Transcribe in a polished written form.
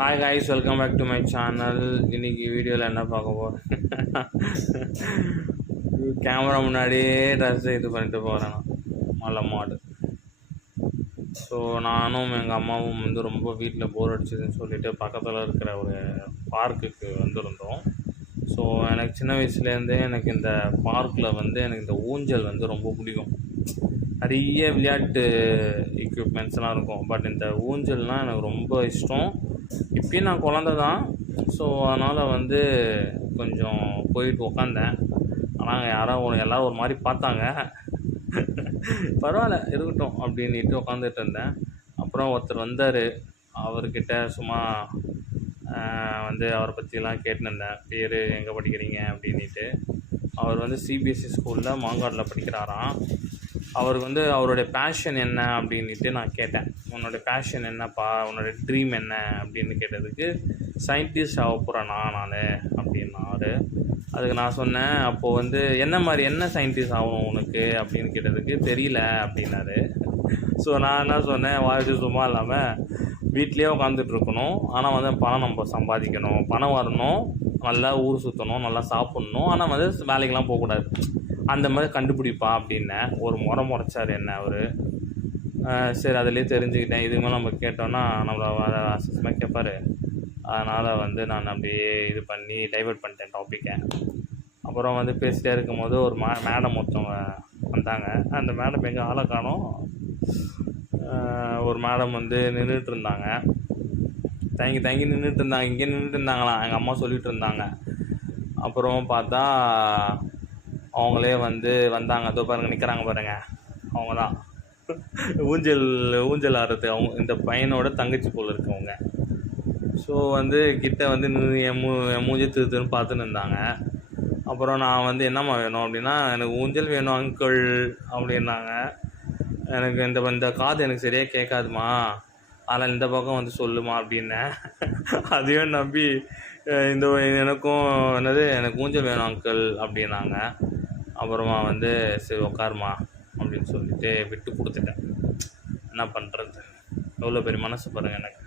Hi guys, welcome back to my channel. இன்னைக்கு வீடியோவில் என்ன பார்க்க போகிறேன்? கேமரா முன்னாடியே ட்ரெஸ் இது பண்ணிட்டு போகிறேன் மலை மாடு. ஸோ நானும் எங்கள் அம்மாவும் வந்து ரொம்ப வீட்டில் போர் அடிச்சதுன்னு சொல்லிட்டு பக்கத்தில் இருக்கிற ஒரு பார்க்குக்கு வந்திருந்தோம். ஸோ எனக்கு சின்ன வயசுலேருந்தே எனக்கு இந்த பார்க்கில் வந்து எனக்கு இந்த ஊஞ்சல் வந்து ரொம்ப பிடிக்கும். நிறைய விளையாட்டு எக்யூப்மெண்ட்ஸ்லாம் இருக்கும், பட் இந்த ஊஞ்சல்னால் எனக்கு ரொம்ப இஷ்டம். இப்பயும் நான் குழந்த தான். ஸோ அதனால் வந்து கொஞ்சம் போயிட்டு உக்காந்தேன். ஆனால் எல்லோரும் ஒரு மாதிரி பார்த்தாங்க. பரவாயில்ல இருக்கட்டும் அப்படின்ட்டு உட்காந்துட்டு இருந்தேன். அப்புறம் ஒருத்தர் வந்தார். அவர்கிட்ட சும்மா வந்து அவரை பற்றிலாம் கேட்டுருந்தேன். பேர், எங்கே படிக்கிறீங்க அப்படின்ட்டு. அவர் வந்து சிபிஎஸ்சி ஸ்கூலில் மாங்காடில் படிக்கிறாராம். அவருக்கு வந்து அவருடைய பேஷன் என்ன அப்படின்ட்டு நான் கேட்டேன். உன்னோடய பேஷன் என்னப்பா, உன்னோடய ட்ரீம் என்ன அப்படின்னு கேட்டதுக்கு, சயின்டிஸ்ட் ஆக போகிறேண்ணா நான் அப்படின்னாரு. அதுக்கு நான் சொன்னேன், அப்போது வந்து என்ன சயின்டிஸ்ட் ஆகணும் உனக்கு அப்படின்னு கேட்டதுக்கு தெரியல அப்படின்னாரு. ஸோ நான் என்ன சொன்னேன், வாழ்க்கை சும்மா இல்லாமல் வீட்லேயே உட்காந்துட்ருக்கணும், ஆனால் வந்து பணம் நம்ம சம்பாதிக்கணும், பணம் வரணும், நல்லா ஊர் சுற்றணும், நல்லா சாப்பிட்ணும், ஆனால் வந்து வேலைக்கெலாம் போகக்கூடாது, அந்த மாதிரி கண்டுபிடிப்பா அப்படின்னேன். ஒரு முறைச்சார் என்ன அவர். சரி, அதிலே தெரிஞ்சுக்கிட்டேன். இதுமாதிரி நம்ம கேட்டோன்னா நம்மளை அசஸ்மாக கேட்பார். அதனால் வந்து நான் அப்படியே இது பண்ணி டைவெர்ட் பண்ணிட்டேன் டாப்பிக்கை. அப்புறம் வந்து பேசிகிட்டே இருக்கும்போது ஒரு மேடம் ஒருத்தவங்க வந்தாங்க. அந்த மேடம் எங்கள் ஆளை காணோம். ஒரு மேடம் வந்து நின்றுட்டு இருந்தாங்க, தங்கி நின்றுட்டு இருந்தாங்க. இங்கே நின்றுட்டு இருந்தாங்களாம், எங்கள் அம்மா சொல்லிகிட்டு இருந்தாங்க. அப்புறம் பார்த்தா அவங்களே வந்து வந்தாங்க. அதோ பாருங்கள், நிற்கிறாங்க பாருங்கள், அவங்க தான் ஊஞ்சல் ஆடுறது. அவங்க இந்த பையனோட தங்கச்சி போல் இருக்கவங்க. ஸோ வந்து கிட்ட வந்து என் மூஞ்சி திருன்னு பார்த்துன்னு இருந்தாங்க. அப்புறம் நான் வந்து என்னம்மா வேணும் அப்படின்னா, எனக்கு ஊஞ்சல் வேணும் அங்கிள் அப்படின்னாங்க. எனக்கு இந்த காது எனக்கு சரியாக கேட்காதுமா, அதனால் இந்த பக்கம் வந்து சொல்லுமா அப்படின்னேன். அதையும் நம்பி எனக்கும் எனக்கு ஊஞ்சல் வேணும் அங்கிள் அப்படின்னாங்க. அப்புறமா வந்து சரி உட்காருமா அப்படின்னு சொல்லிட்டு விட்டு கொடுத்துட்டேன். என்ன பண்ணுறது, எவ்வளோ பெரிய மனசு பாருங்கள் எனக்கு.